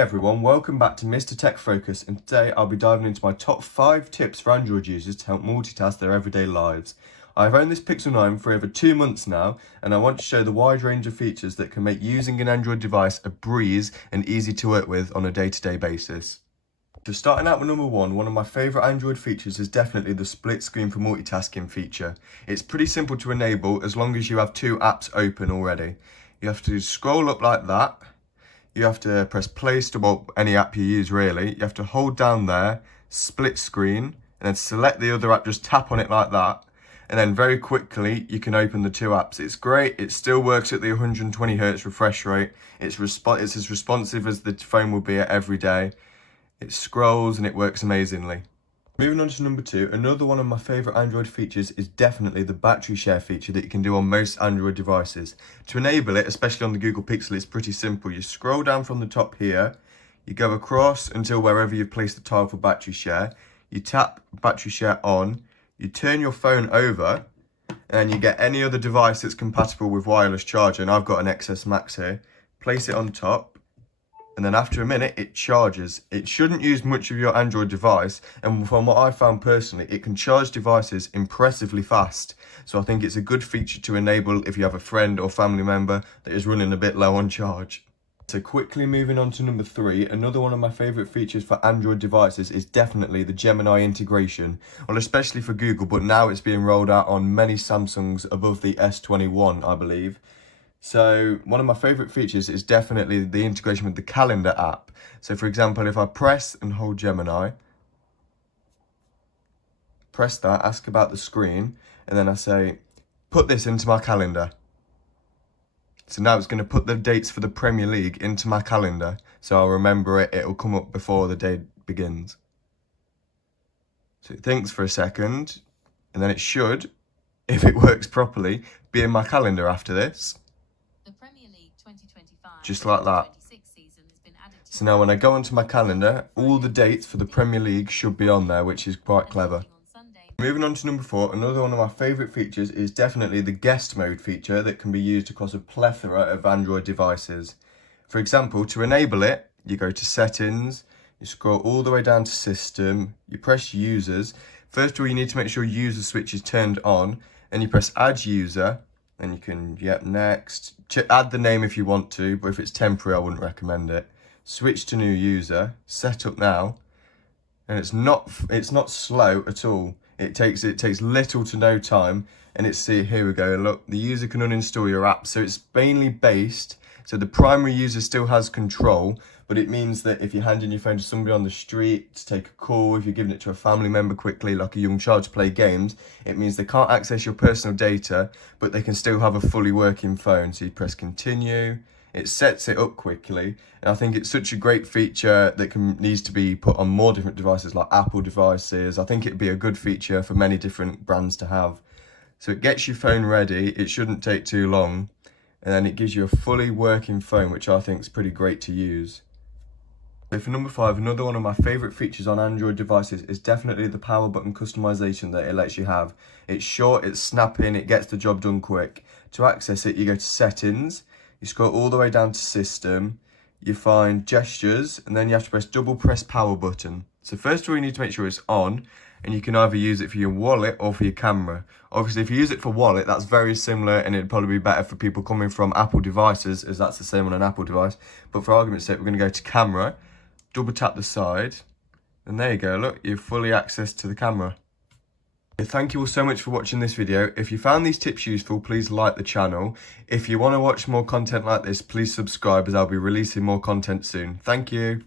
everyone, welcome back to Mr. Tech Focus, and today I'll be diving into my top 5 tips for Android users to help multitask their everyday lives. I've owned this Pixel 9 for over 2 months now, and I want to show the wide range of features that can make using an Android device a breeze and easy to work with on a day-to-day basis. So starting out with number one of my favourite Android features is definitely the split screen for multitasking feature. It's pretty simple to enable as long as you have 2 apps open already. You have to scroll up like that. You have to press play store, well, any app you use really. You have to hold down there, split screen, and then select the other app, just tap on it like that. And then very quickly, you can open the 2 apps. It's great, it still works at the 120 Hz refresh rate. It's as responsive as the phone will be at every day. It scrolls and it works amazingly. Moving on to number 2, another one of my favourite Android features is definitely the battery share feature that you can do on most Android devices. To enable it, especially on the Google Pixel, it's pretty simple. You scroll down from the top here, you go across until wherever you've placed the tile for battery share, you tap battery share on, you turn your phone over, and you get any other device that's compatible with wireless charger, and I've got an XS Max here, place it on top, and then after a minute it charges. It shouldn't use much of your Android device, and from what I found personally, it can charge devices impressively fast. So I think it's a good feature to enable if you have a friend or family member that is running a bit low on charge. So quickly moving on to number 3, another one of my favourite features for Android devices is definitely the Gemini integration. Well, especially for Google, but now it's being rolled out on many Samsungs above the S21, I believe. So one of my favourite features is definitely the integration with the calendar app. So for example, if I press and hold Gemini, press that, ask about the screen, and then I say, put this into my calendar. So now it's going to put the dates for the Premier League into my calendar. So I'll remember it, it'll come up before the day begins. So it thinks for a second, and then it should, if it works properly, be in my calendar after this. Just like that. So now when I go onto my calendar, all the dates for the Premier League should be on there, which is quite clever. Moving on to number 4, another one of my favourite features is definitely the guest mode feature that can be used across a plethora of Android devices. For example, to enable it, you go to settings, you scroll all the way down to system, you press users. First of all, you need to make sure user switch is turned on, and you press add user. Then you can, next. Add the name if you want to, but if it's temporary, I wouldn't recommend it. Switch to new user, set up now, and it's not slow at all. It takes little to no time, and here we go. Look, the user can uninstall your app, so it's mainly based. So the primary user still has control, but it means that if you're handing your phone to somebody on the street to take a call, if you're giving it to a family member quickly, like a young child to play games, it means they can't access your personal data, but they can still have a fully working phone. So you press continue, it sets it up quickly, and I think it's such a great feature that needs to be put on more different devices like Apple devices. I think it'd be a good feature for many different brands to have. So it gets your phone ready, it shouldn't take too long, and then it gives you a fully working phone, which I think is pretty great to use. So for number 5, another one of my favourite features on Android devices is definitely the power button customization that it lets you have. It's short, it's snapping, it gets the job done quick. To access it, you go to settings, you scroll all the way down to system, you find gestures, and then you have to double press power button. So first of all, you need to make sure it's on, and you can either use it for your wallet or for your camera. Obviously, if you use it for wallet, that's very similar, and it'd probably be better for people coming from Apple devices, as that's the same on an Apple device. But for argument's sake, we're going to go to camera, double tap the side, and there you go, look, you've fully access to the camera. Thank you all so much for watching this video. If you found these tips useful, please like the channel. If you want to watch more content like this, please subscribe, as I'll be releasing more content soon. Thank you.